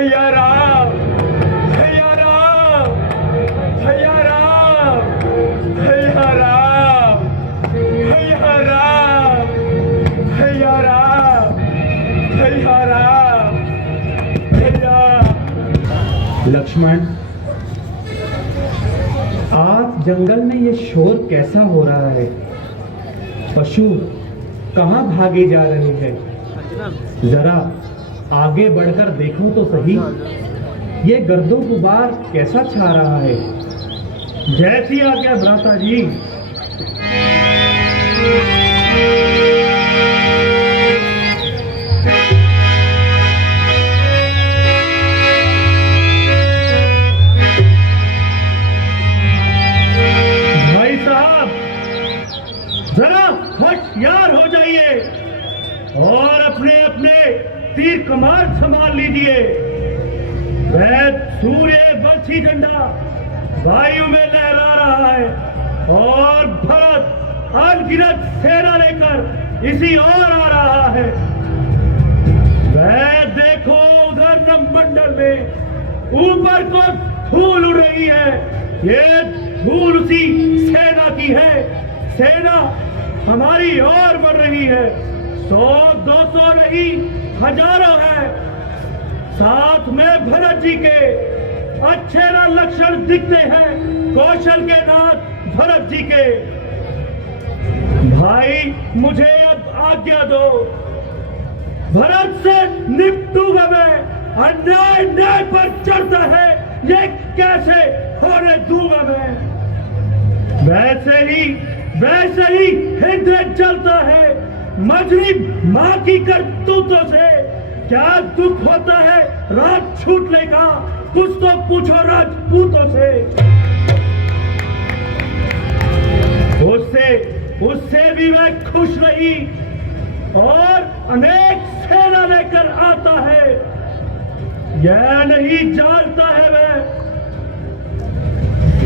भैया राम, भैया राम, भैया राम, भैया राम, भैया राम, भैया राम, भैया राम, भैया। लक्ष्मण, आज जंगल में ये शोर कैसा हो रहा है? पशु कहाँ भागे जा रहे हैं? जरा आगे बढ़कर देखो तो सही, ये गर्दो गुबार कैसा छा रहा है? जैसी आज्ञा भ्राता जी। भाई साहब, जरा होशियार हो जाइए और अपने अपने तीर कमान संभाल लीजिए। वह सूर्य बंशी झंडा वायु में लहरा रहा है और भरत अनगिनत सेना लेकर इसी ओर आ रहा है। वह देखो उधर नभमंडल में ऊपर को धूल उड़ रही है। ये धूल उसी सेना की है। सेना हमारी ओर बढ़ रही है। 100-200 नहीं, हजारों है। साथ में भरत जी के अच्छे लक्षण दिखते हैं, कौशल के नाथ भरत जी के। भाई मुझे अब आज्ञा दो, भरत से निपटूंगा मैं। अन्याय न्याय पर चढ़ता है, ये कैसे होने दूंगा मैं। वैसे ही हृदय जलता है मजरी माँ की करतूतों से। क्या दुख होता है रात छूटने का, कुछ तो पूछो राजपूतों से। उससे भी वह खुश नहीं और अनेक सेना लेकर आता है। यह नहीं जानता है वह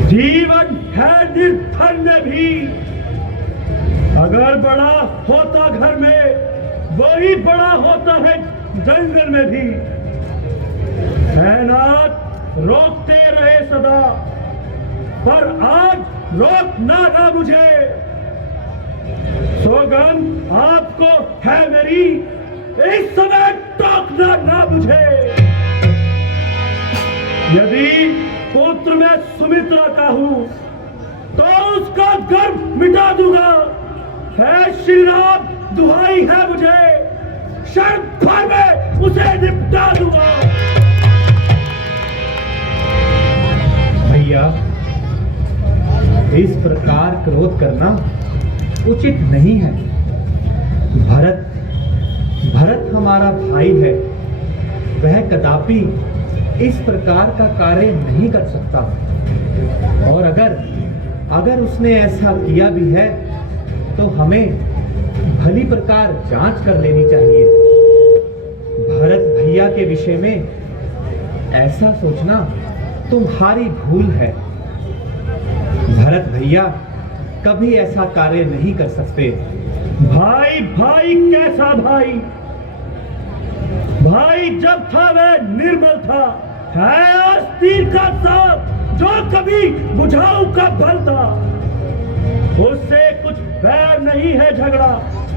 जीवन है निर्धन्य भी। अगर बड़ा होता घर में, वही बड़ा होता है जंगल में भी। नाथ रोकते रहे सदा, पर आज रोकना ना मुझे। सौगंध आपको है मेरी, इस समय टोकना ना मुझे। यदि पुत्र मैं सुमित्रा का हूं तो उसका गर्भ मिटा दूंगा। है श्री राम, दुहाई है मुझे, क्षण भर में उसे निपटा दूंगा। भैया, इस प्रकार क्रोध करना उचित नहीं है। भरत हमारा भाई है, वह कदापि इस प्रकार का कार्य नहीं कर सकता। और अगर उसने ऐसा किया भी है तो हमें भली प्रकार जांच कर लेनी चाहिए। भरत भैया के विषय में ऐसा सोचना तुम्हारी भूल है। भरत भैया कभी ऐसा कार्य नहीं कर सकते। भाई कैसा भाई? भाई जब था वह निर्मल था, है आज तीर का सांप जो कभी बुझाऊ का बल था। उससे कुछ बैर नहीं है,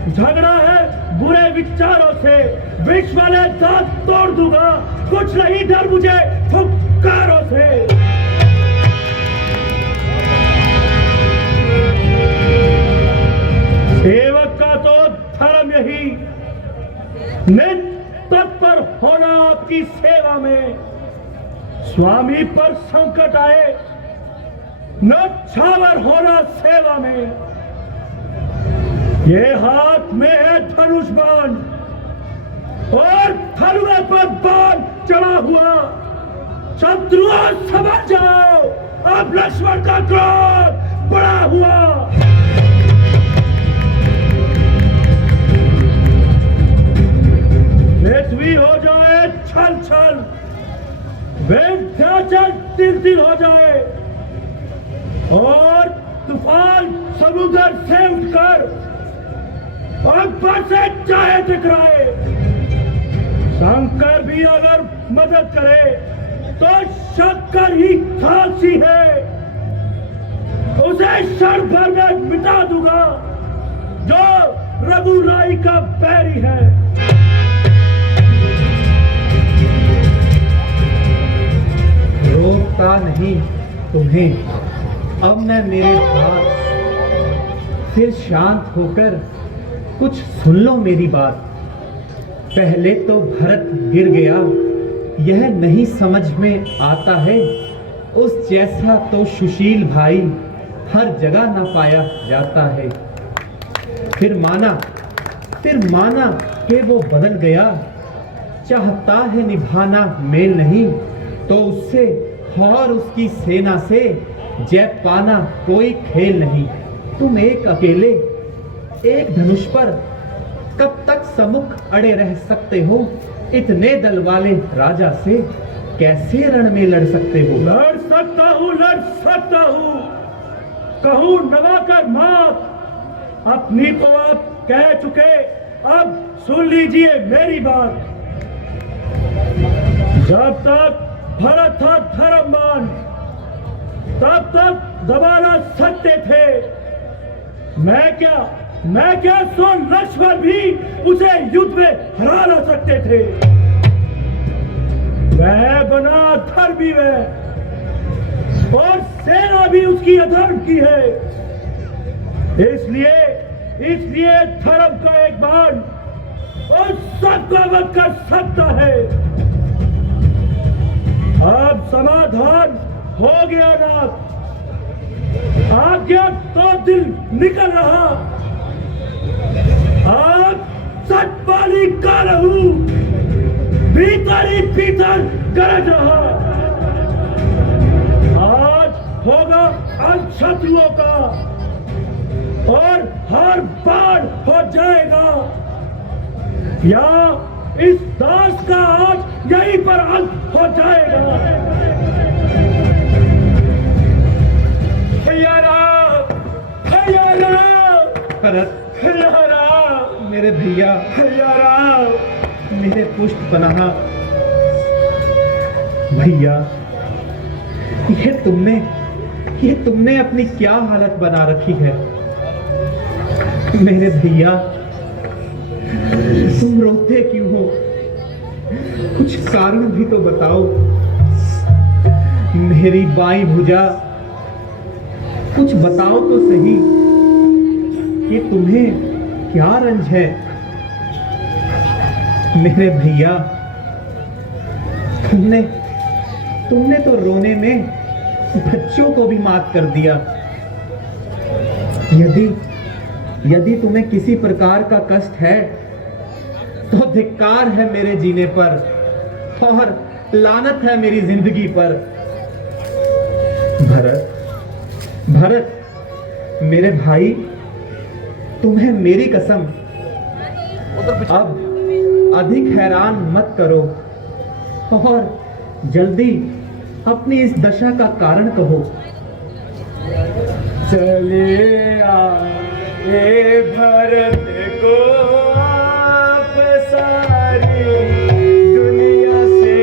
झगड़ा है बुरे विचारों से। विष वाले दांत तोड़ दूंगा, कुछ नहीं डर मुझे फुफकारों से। सेवक का तो धर्म यही, नित्य तत्पर होना आपकी सेवा में। स्वामी पर संकट आए नछावर होना सेवा में। ये हाथ में है धनुष बाण और धनुष पर बाण चढ़ा हुआ। शत्रुओं समझ जाओ, अब लक्ष्मण का क्रोध बढ़ा हुआ। पृथ्वी हो जाए छल, विंध्याचल तिल हो जाए और तूफान समुद्र से उठकर और से चाहे टकराए। शंकर भी अगर मदद करे तो शंकर ही साक्षी है, उसे क्षण भर में मिटा दूंगा जो रघुराई का बैरी है। रोकता नहीं तुम्हें अब मैं मेरे साथ, फिर शांत होकर कुछ सुन लो मेरी बात। पहले तो भरत गिर गया, यह नहीं समझ में आता है, उस जैसा तो सुशील भाई हर जगह ना पाया जाता है। फिर माना कि वो बदल गया, चाहता है निभाना मेल नहीं, तो उससे और उसकी सेना से जय पाना कोई खेल नहीं। तुम एक अकेले एक धनुष पर कब तक सम्मुख अड़े रह सकते हो? इतने दल वाले राजा से कैसे रण में लड़ सकते हो? लड़ सकता हूँ, कहूँ नवाकर मात, अपनी तो आप कह चुके, अब सुन लीजिए मेरी बात। जब तक भरत था धर्मवान, तब तक दबाना सकते थे। मैं क्या सो लक्ष्मण भी उसे युद्ध में हरा ना सकते थे। वह बना धर्मी है और सेना भी उसकी अधर्म की है। इसलिए धर्म का एक बाण और सबका वध कर सकता है। अब समाधान हो गया ना, आज्ञा तो दिल निकल रहा, आज सतपाली का रहूं, भीतर ही भीतर गरज रहा। आज होगा अंत शत्रुओं का और हर बार हो जाएगा, या इस दास का आज यहीं पर अंत हो जाएगा। भरत, मेरे भैया, मेरे पुष्ट पनाहा भैया, ये तुमने अपनी क्या हालत बना रखी है? मेरे भैया, तुम रोते क्यों हो? कुछ कारण भी तो बताओ। मेरी बाईं भुजा, कुछ बताओ तो सही कि तुम्हें क्या रंज है? मेरे भैया, तुमने तो रोने में बच्चों को भी मात कर दिया। यदि तुम्हें किसी प्रकार का कष्ट है तो धिक्कार है मेरे जीने पर और लानत है मेरी जिंदगी पर। भरत, मेरे भाई, तुम्हें मेरी कसम, अब अधिक हैरान मत करो और जल्दी अपनी इस दशा का कारण कहो। चलिए आए भरत को आप सारी दुनिया से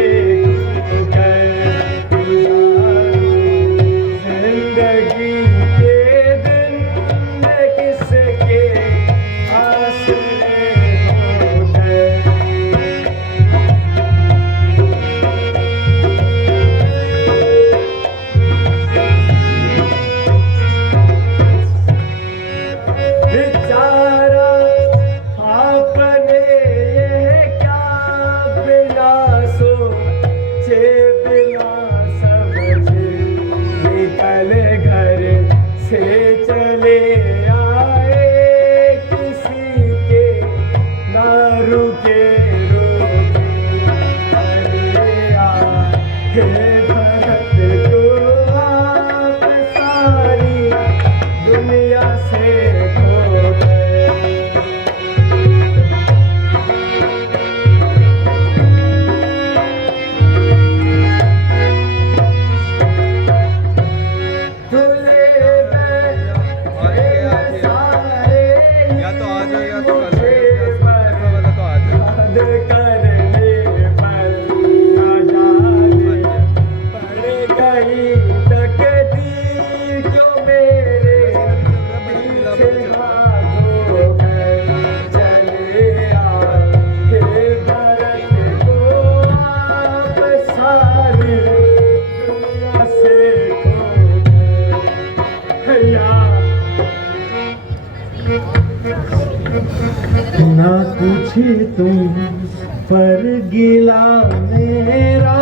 जिंदगी के दिन किसके आसरे होते। बेचारा आपने ये क्या बिना सोचे बिना समझे निकल घर से चले आए, किसी के ना रुके रोके। हे भरत को आप सारी दुनिया से खो गए। ना कुछ तुम पर गिला मेरा,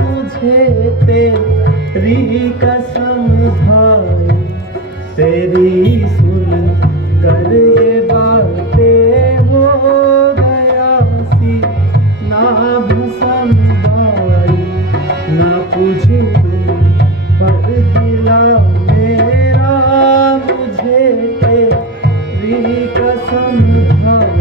मुझे तेरी कसम भाई, तेरी सुन कर ये बातें हो गया सी ना भसम भाई, ना कुछ तुम पर गिला मेरा, मुझे तेरी कसम भाई।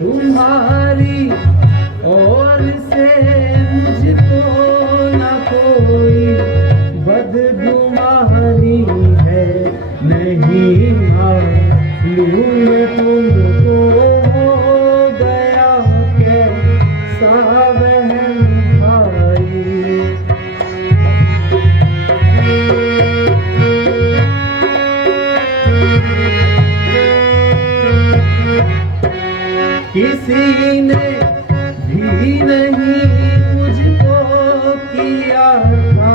तुम्हारी ओर से मुझको न कोई बदगुमानी है, नहीं मालूम तुमको हो गया कैसा वहम भाई। किसी ने भी नहीं मुझको किया था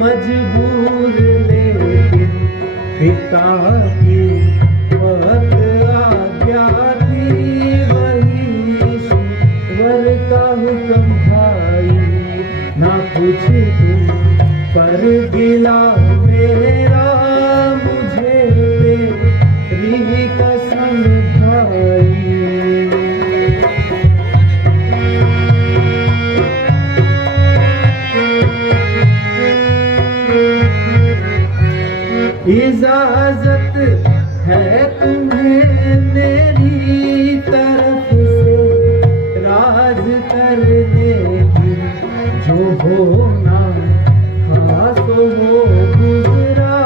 मजबूर, लेकिन पिता की वक्त आज्ञा थी, वही ईश्वर का हुक्म भाई, ना कुछ तुम पर गिला मेरा, मुझे तेरी कसम भाई। इजाजत है तुम्हें मेरी तरफ से राज करने की, जो होना खास हो गुजरा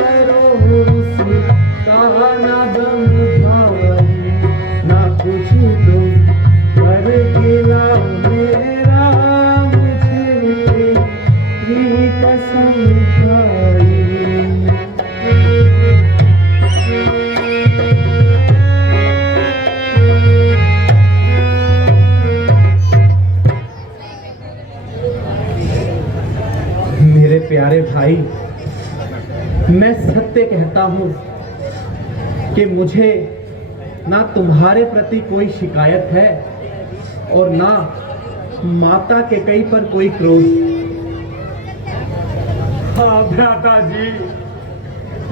करो उसका ना गम भाई, ना कुछ तुम पर गिला मेरा, मुझे तेरी कसम भाई। मेरे प्यारे भाई, मैं सत्य कहता हूं कि मुझे ना तुम्हारे प्रति कोई शिकायत है और ना माता के कई पर कोई क्रोध। हाँ भ्राता जी,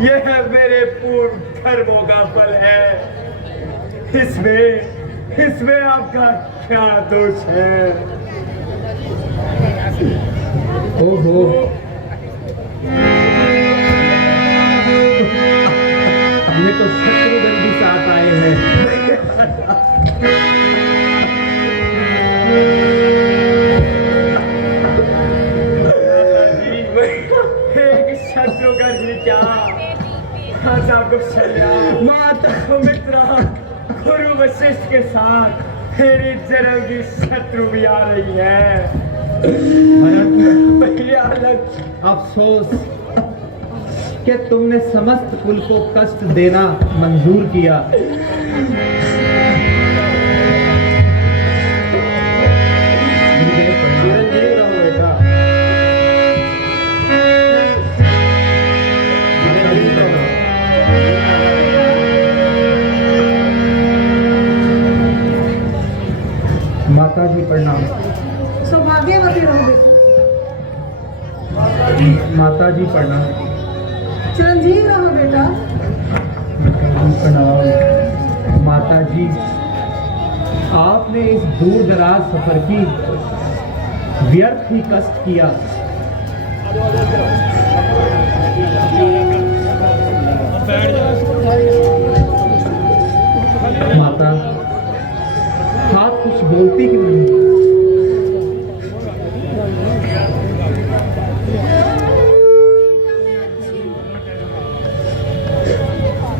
यह मेरे पूर्ण कर्मों का फल है, इसमें आपका क्या दोष है? ओहो, हमें तो शत्रुघ्न भी साथ आए हैं। एक शत्रुघ्न ही क्या, माता कौशल्या, माता सुमित्रा, गुरु वशिष्ठ के साथ मेरी जन्म की शत्रु भी आ रही है। अफसोस कि तुमने समस्त कुल को कष्ट देना मंजूर किया। माता जी प्रणाम। सौभाग्यवती रहो बेटा। माता जी प्रणाम। चिरंजीव रहो बेटा। प्रणाम। माता जी, आपने इस दूर दराज सफर की व्यर्थ ही कष्ट किया। माता, आप कुछ बोलती क्यों नहीं?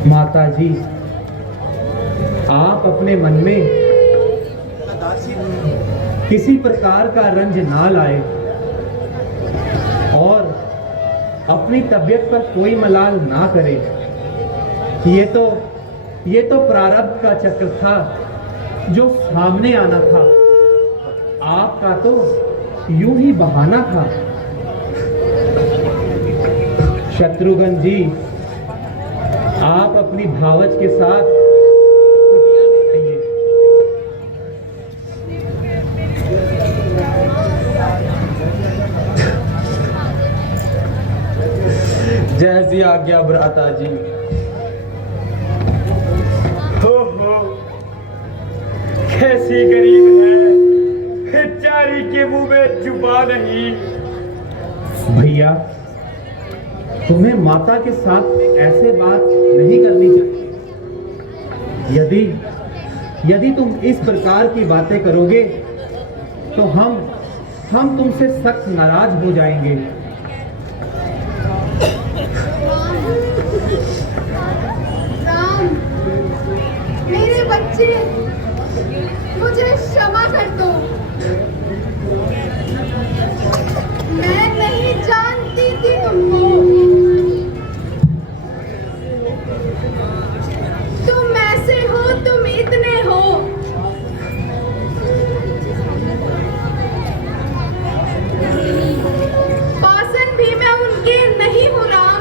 माता जी, आप अपने मन में किसी प्रकार का रंज ना लाए और अपनी तबीयत पर कोई मलाल ना करे। ये तो प्रारब्ध का चक्र था जो सामने आना था। आपका तो यूं ही बहाना था। शत्रुघ्न जी, आप अपनी भावज के साथ कुटिया में आइए। जैसी आज्ञा भ्राता जी। हो कैसी गरीब है, चारी के मुंह में जुबा नहीं। भैया, तुम्हें माता के साथ ऐसे बात नहीं करनी चाहिए। यदि तुम इस प्रकार की बातें करोगे तो हम तुमसे सख्त नाराज हो जाएंगे। राम, मेरे बच्चे, मुझे क्षमा कर दो। मैं नहीं जानती थी तुमको। तुम ऐसे हो, तुम इतने हो। पासन भी मैं उनके नहीं हूँ राम।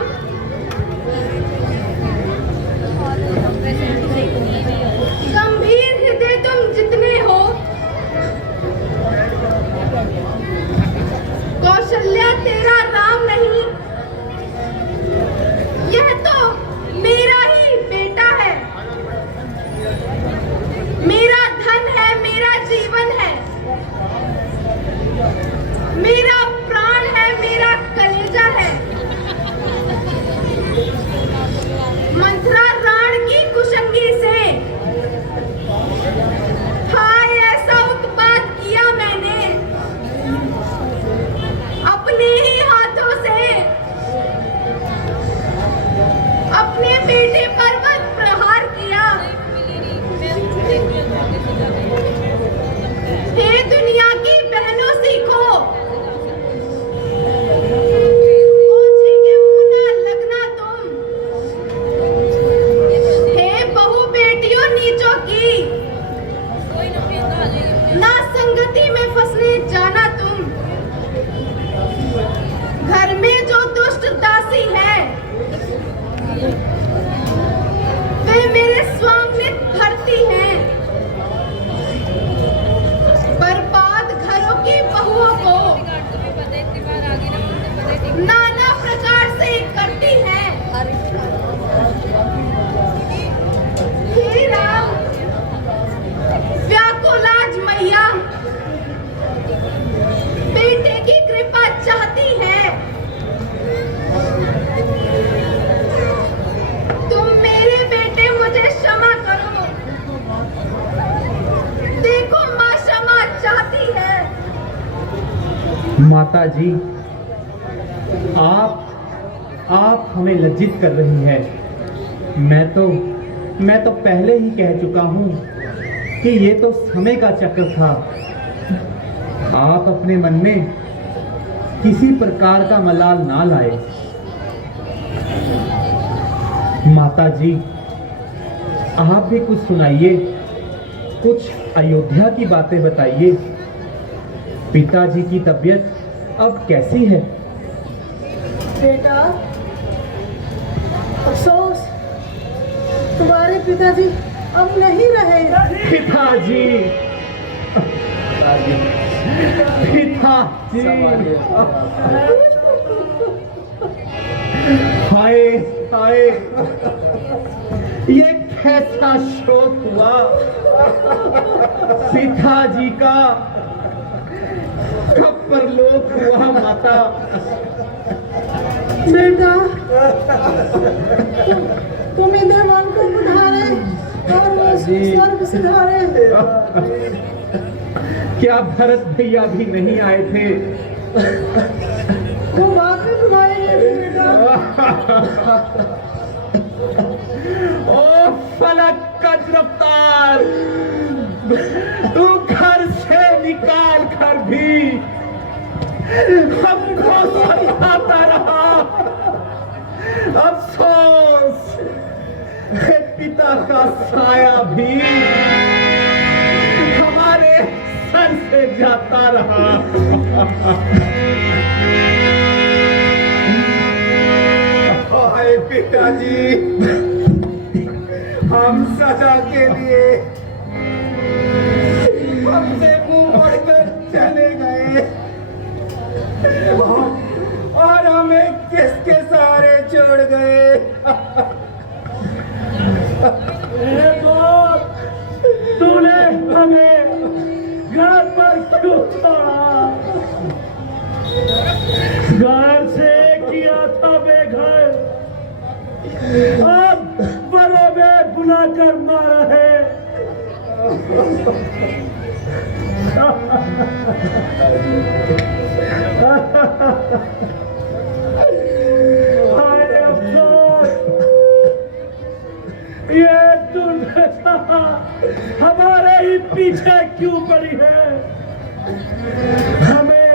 गंभीर हृदय तुम जितने हो, कौशल्या तेरा राम नहीं, यह तो मेरा ही बेटा है, मेरा धन है, मेरा जीवन है, मेरा प्राण है, मेरा कलेजा है। मंथरा राण की कुशंगी से हाय ऐसा उत्पात किया मैंने, अपने ही हाथों से अपने बेटे पर प्रहार किया। हे दुनिया की बहनों, सीखो, ओछी के मुंह ना लगना तुम। हे बहू बेटियों नीचों की, ना संगति में फंसने जाना तुम। घर में जो दुष्ट दासी है, वे मेरे स्वामित्व भरती हैं। बर्बाद घरों की बहुओं को नाना प्रकार से करती हैं। हे राम, व्याकुलाज मैया बेटे की कृपा चाहती है। तुम मेरे बेटे, मुझे क्षमा करो। देखो माँ क्षमा चाहती है। माता जी, आप हमें लज्जित कर रही है। मैं तो पहले ही कह चुका हूँ कि ये तो समय का चक्र था। आप अपने मन में किसी प्रकार का मलाल ना लाए। माता जी, आप भी कुछ सुनाइए, कुछ अयोध्या की बातें बताइए। पिताजी की तबीयत अब कैसी है? बेटा, अफसोस, तुम्हारे पिताजी अब नहीं रहे। पिताजी, पिताजी, हाय हाय, ये कैसा शोक हुआ। पिताजी का कब परलोक हुआ माता। बेटा, तुम इधर मन को बुधारे और वो स्वर्ग सिधारे। क्या भरत भैया भी नहीं आए थे? वो वाकई बुलाएंगे बेटा। ओ फलक का गिरफ्तार, तू घर से निकाल कर भी हमको समझाता रहा। अफसोस, पिता का साया भी हमारे सर से जाता रहा। हाय पिताजी, हम सजा के लिए हमसे मुंह मोड़कर चले गए और हमें किसके सहारे छोड़ गए। तूने हमें घर पर क्यों छोड़ा? घर से किया था बेघर, अब बरोबे बुला कर मारा है। हाय अफसोस, ये दुर्दशा हमारे ही पीछे क्यों पड़ी है? हमें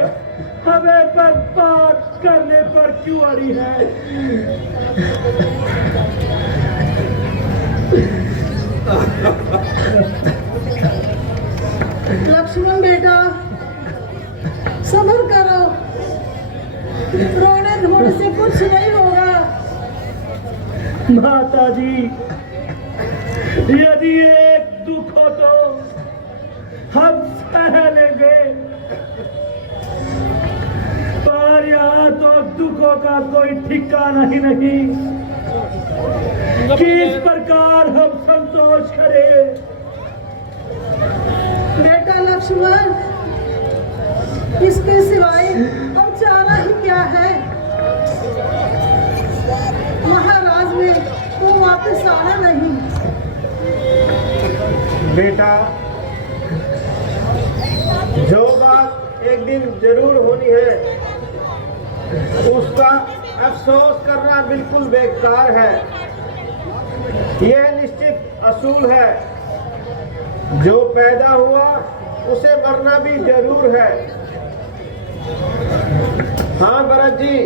बर्बाद करने पर क्यों अड़ी है? लक्ष्मण बेटा, सब्र करो, रोने धोने से कुछ नहीं होगा। माता जी, यदि एक दुख हो तो हम सह लेंगे, पर यहाँ तो दुखों का कोई ठिकाना ही नहीं। किस प्रकार हम संतोष करें? बेटा लक्ष्मण, इसके सिवाय अब चारा ही क्या है? महाराज ने वो वापस आना नहीं। बेटा, जो बात एक दिन जरूर होनी है, उसका अफसोस करना बिल्कुल बेकार है। यह निश्चित असूल है, जो पैदा हुआ उसे मरना भी जरूर है। हाँ भरत जी,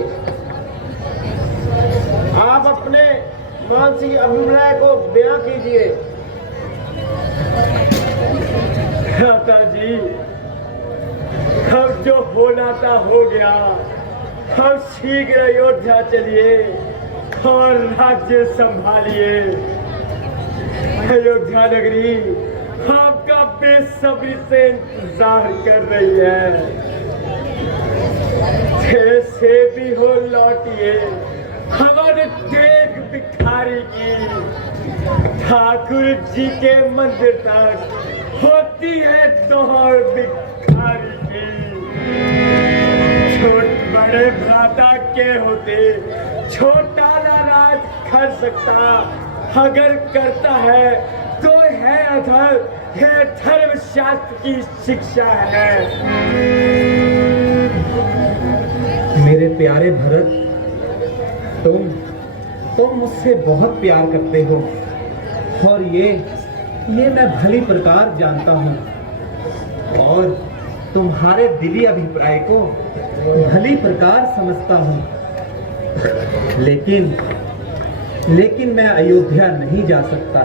आप अपने मानसिक अभिप्राय को बयां कीजिए। माता जी, अब जो होना था हो गया। हम शीघ्र अयोध्या चलिए और राज्य संभालिए। अयोध्या नगरी आपका बेसब्री से इंतजार कर रही है। जैसे भी हो लौटिए, हमारे देख भिखारी की ठाकुर जी के मंदिर तक होती है दौड़ भिखारी की। छोट बड़े भ्राता के होते छोटा ना राज कर सकता, अगर करता है तो है अधर। यह धर्म शास्त्र की शिक्षा है। मेरे प्यारे भरत, तुम मुझसे बहुत प्यार करते हो और ये मैं भली प्रकार जानता हूँ और तुम्हारे दिली अभिप्राय को भली प्रकार समझता हूँ। लेकिन मैं अयोध्या नहीं जा सकता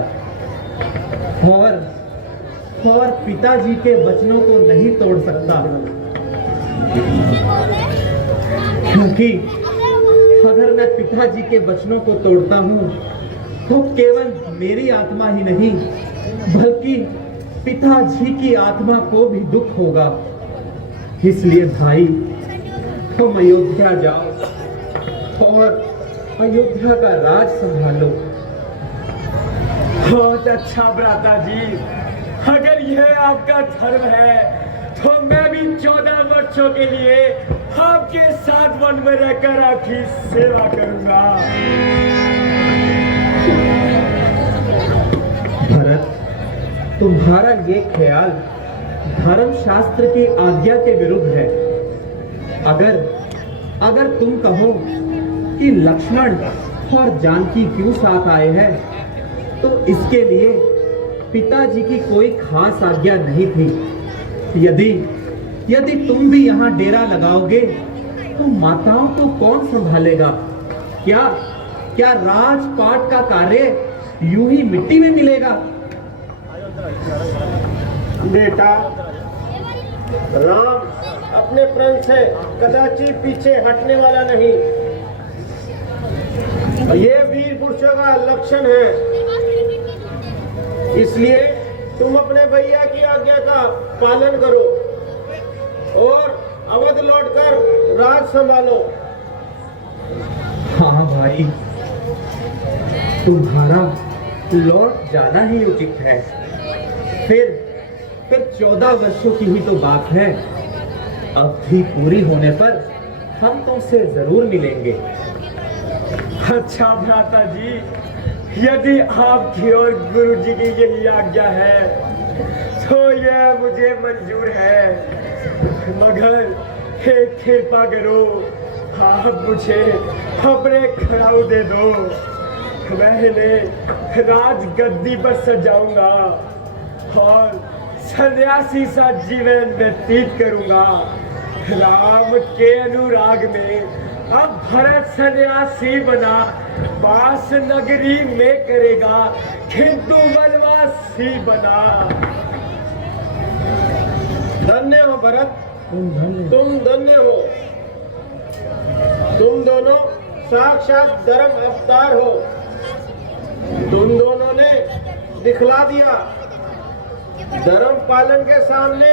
और पिताजी के वचनों को नहीं तोड़ सकता, क्योंकि अगर मैं पिताजी के वचनों को तोड़ता हूँ तो केवल मेरी आत्मा ही नहीं बल्कि पिताजी की आत्मा को भी दुख होगा। इसलिए भाई, तुम अयोध्या जाओ और अयोध्या का राज संभालो। बहुत अच्छा भ्राता जी, अगर यह आपका धर्म है तो मैं भी 14 वर्षों के लिए आपके साथ वन में रहकर आपकी सेवा करूंगा। भरत, तुम्हारा ये ख्याल धर्म शास्त्र की आज्ञा के विरुद्ध है। अगर तुम कहो कि लक्ष्मण और जानकी क्यों साथ आए हैं, तो इसके लिए पिताजी की कोई खास आज्ञा नहीं थी। यदि तुम भी यहाँ डेरा लगाओगे तो माताओं को कौन संभालेगा? क्या राजपाट का कार्य यूं ही मिट्टी में मिलेगा? बेटा, राम अपने प्रण से कदाचित पीछे हटने वाला नहीं। ये वीर पुरुषों का लक्षण है। इसलिए तुम अपने भैया की आज्ञा का पालन करो और अवध लौटकर राज संभालो। हाँ भाई, तुम्हारा लौट जाना ही उचित है। फिर 14 वर्षों की ही तो बात है। अवधि पूरी होने पर हम तुमसे जरूर मिलेंगे। अच्छा भ्राता जी, यदि आपकी और गुरु जी की यही आज्ञा है तो यह मुझे मंजूर है, मगर एक कृपा करो, आप मुझे अपने खड़ाऊ दे दो। मैं इन्हें राज गद्दी पर सजाऊंगा और सन्यासी सा जीवन व्यतीत करूंगा। राम के अनुराग में अब भरत सन्यासी बना वास नगरी में करेगा, किंतु वनवासी बना। धन्य हो भरत, तुम धन्य हो। तुम दोनों साक्षात धर्म अवतार हो। तुम दोनों ने दिखला दिया, धर्म पालन के सामने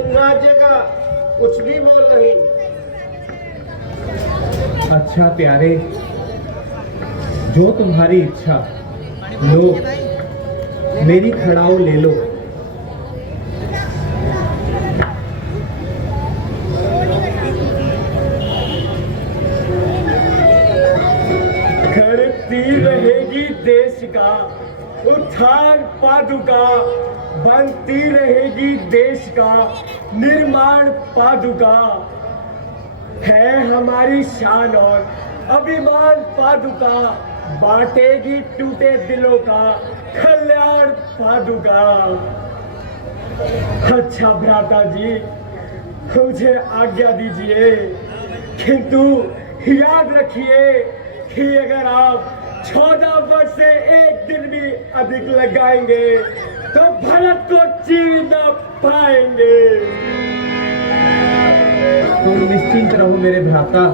इन राज्य का कुछ भी मोल नहीं। अच्छा प्यारे, जो तुम्हारी इच्छा, लो मेरी खड़ाऊ ले लो। करती रहेगी देश का उत्थान पादुका, बनती रहेगी देश का निर्माण पादुका। है हमारी शान और अभिमान पादुका, बांटेगी टूटे दिलों का कल्याण पादुका। अच्छा भ्राता जी, मुझे आज्ञा दीजिए, किंतु याद रखिए कि अगर आप 14 वर्ष से एक दिन भी अधिक लगाएंगे तो भारत को जीवित न पाएंगे। तुम निश्चिंत रहो मेरे भ्राता,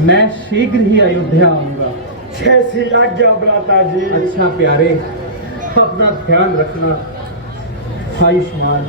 मैं शीघ्र ही अयोध्या आऊंगा। जैसी आज्ञा भ्राता जी। अच्छा प्यारे, अपना ध्यान रखना। आयुष्मान।